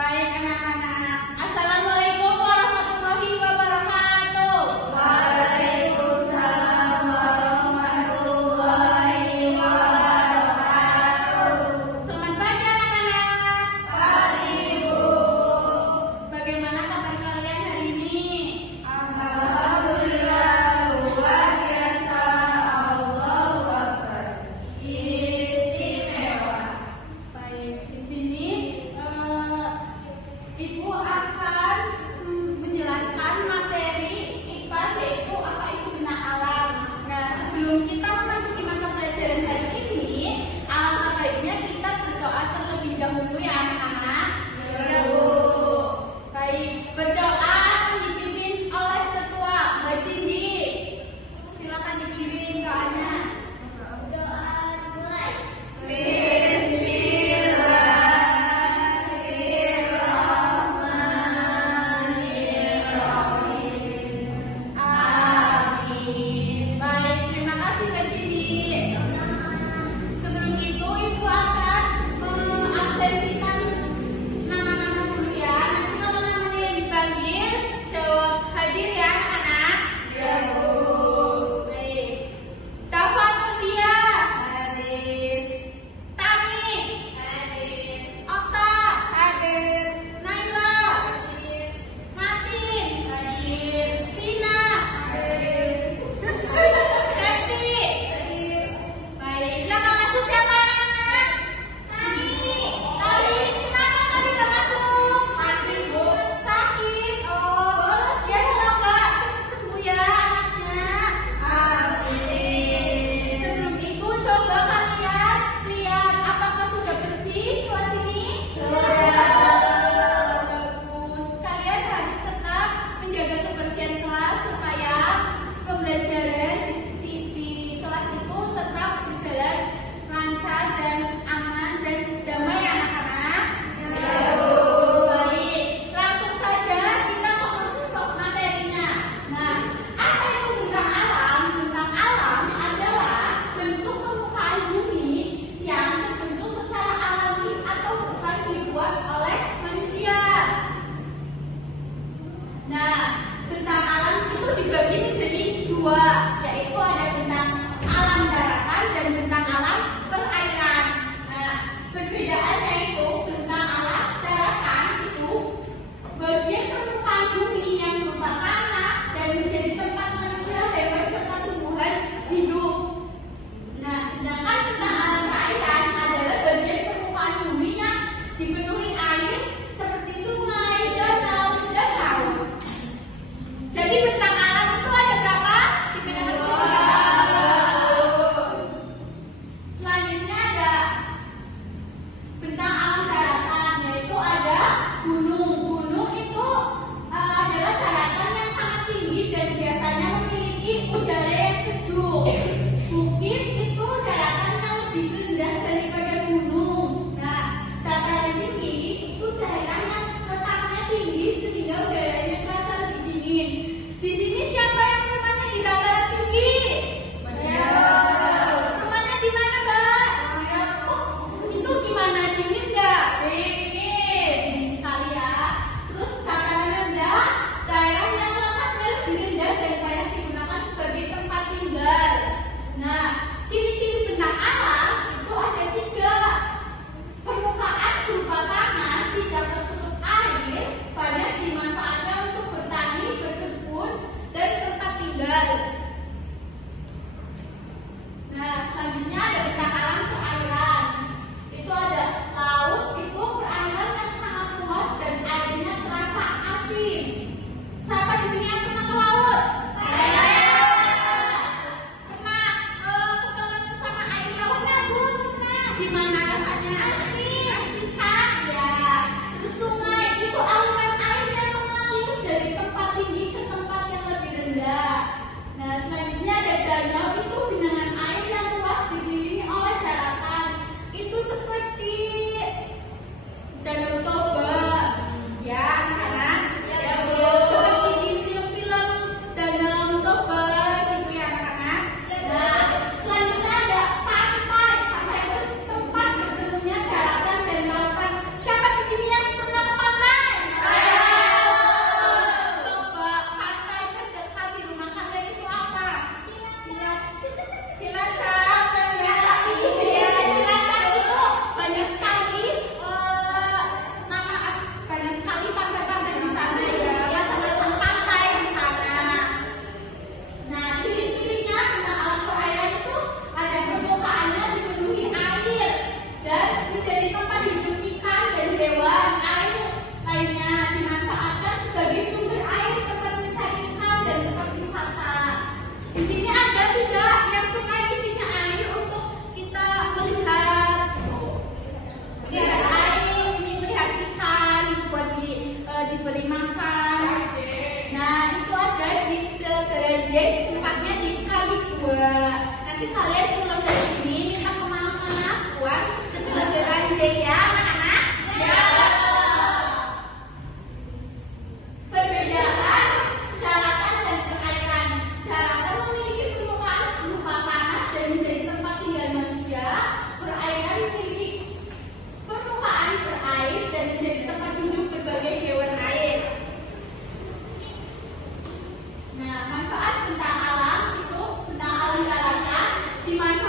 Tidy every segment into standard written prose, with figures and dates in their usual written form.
Baik anak-anak, Assalamualaikum warahmatullahi wabarakatuh. Waalaikumsalam warahmatullahi wabarakatuh. Selamat pagi anak-anak. Pagi, Bu. Bagaimana kabar kalian hari ini? Alhamdulillah, luar biasa. Allahu Akbar. Istimewa. Baik, di sini Ibu hewan air lainnya dimanfaatkan sebagai sumber air, tempat mencari ikan, dan tempat wisata. Di sini ada tidak yang sungai isinya air untuk kita melihat, melihat air, ini melihat ikan buat diberi makan. Nah itu ada di Gereja, tempatnya di Kali 2. Nanti kalian pulang dari sini minta ke mama buat ke Gereja ya anak-anak. Perbedaan daratan dan perairan. Daratan memiliki permukaan berupa tanah dan menjadi tempat tinggal manusia. Perairan memiliki permukaan berair dan menjadi tempat hidup berbagai hewan air. Nah, manfaat bentang alam itu bentang alam daratan di mana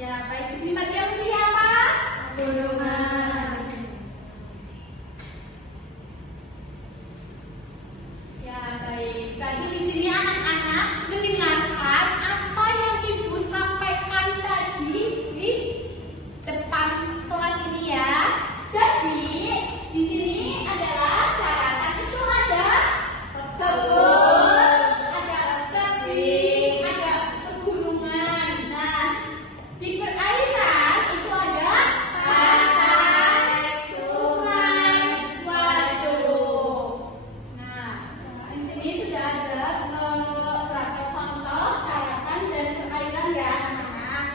Ya, baik. Di sini tadi yang pilih apa? Kurungan. Ya, baik. Tadi di sini anak-anak mendengarkan apa yang Ibu sampaikan tadi di depan kelas ini ya. Jadi, di sini adalah daratan itu ada kebun, ada tebing, ada pegunungan. Nah, di perairan itu ada pantai, sungai, waduk. Nah, di sini sudah ada beberapa contoh daratan dan perairan ya anak-anak.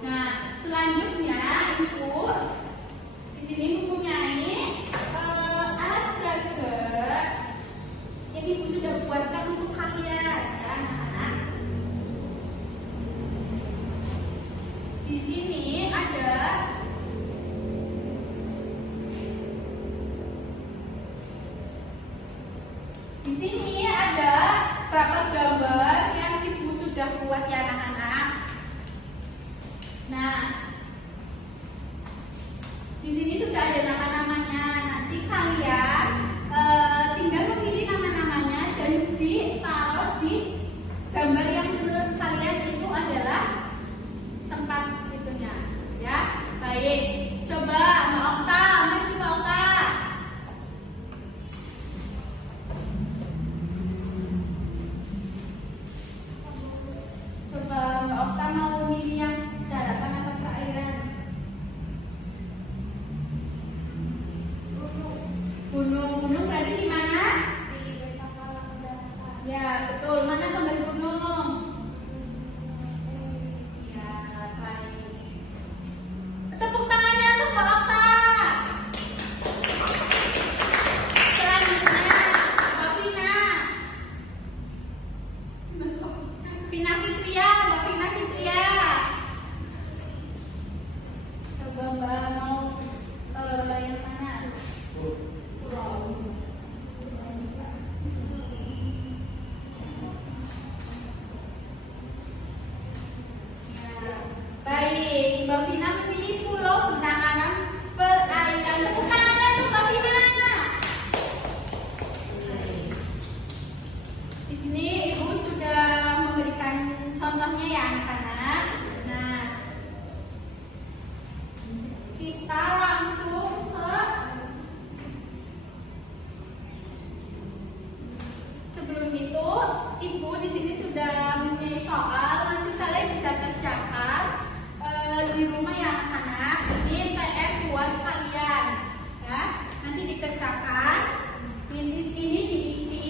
Nah, selanjutnya Ibu di sini mempunyai alat peraga yang Ibu sudah buatkan untuk kalian ya anak-anak. Di sini ada beberapa gambar yang Ibu sudah buat ya anak-anak. Nah, di sini sudah ada nama-namanya. Nanti kalian tinggal memilih nama-namanya dan ditaruh di gambar yang menurut kalian itu adalah tempat itunya. Ya, baik. Coba Mbak Okta, maju Mbak Okta. Coba Mbak Okta mau milih yang daratan atau perairan? Gunung berarti di mana? Ya, betul. Mana gambar gunung? Ya, baik. Tepuk tangannya untuk Mbak Okta. Selanjutnya, Mbak Vina. Vina Fitria, Mbak Vina Fitria. Coba Mbak mau yang mana? Baik, Mbak Vina memilih pulau penanganan perairan. Tepuk tangannya untuk Mbak Vina. Di sini Ibu sudah memberikan contohnya ya anak-anak. Nah, kita langsung ke sebelum itu Ibu di sini sudah mempunyai soal. Nanti kalian bisa kerjakan di rumah ya anak-anak. Ini PR buat kalian ya. Nanti dikerjakan. Ini diisi.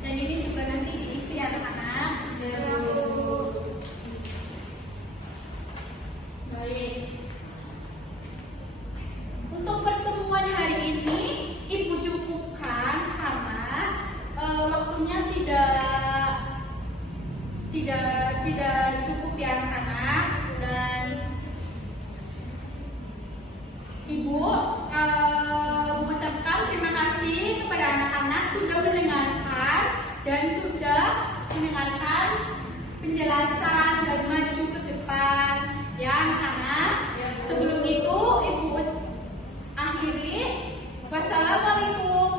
Dan ini juga nanti diisi ya anak-anak. Baik. Untuk pertemuan hari ini Ibu cukupkan karena waktunya tidak cukup ya anak-anak, dan Ibu mengucapkan terima kasih kepada anak-anak sudah mendengarkan dan sudah mendengarkan penjelasan dan maju ke depan ya anak-anak. Sebelum itu Ibu akhiri. Wassalamualaikum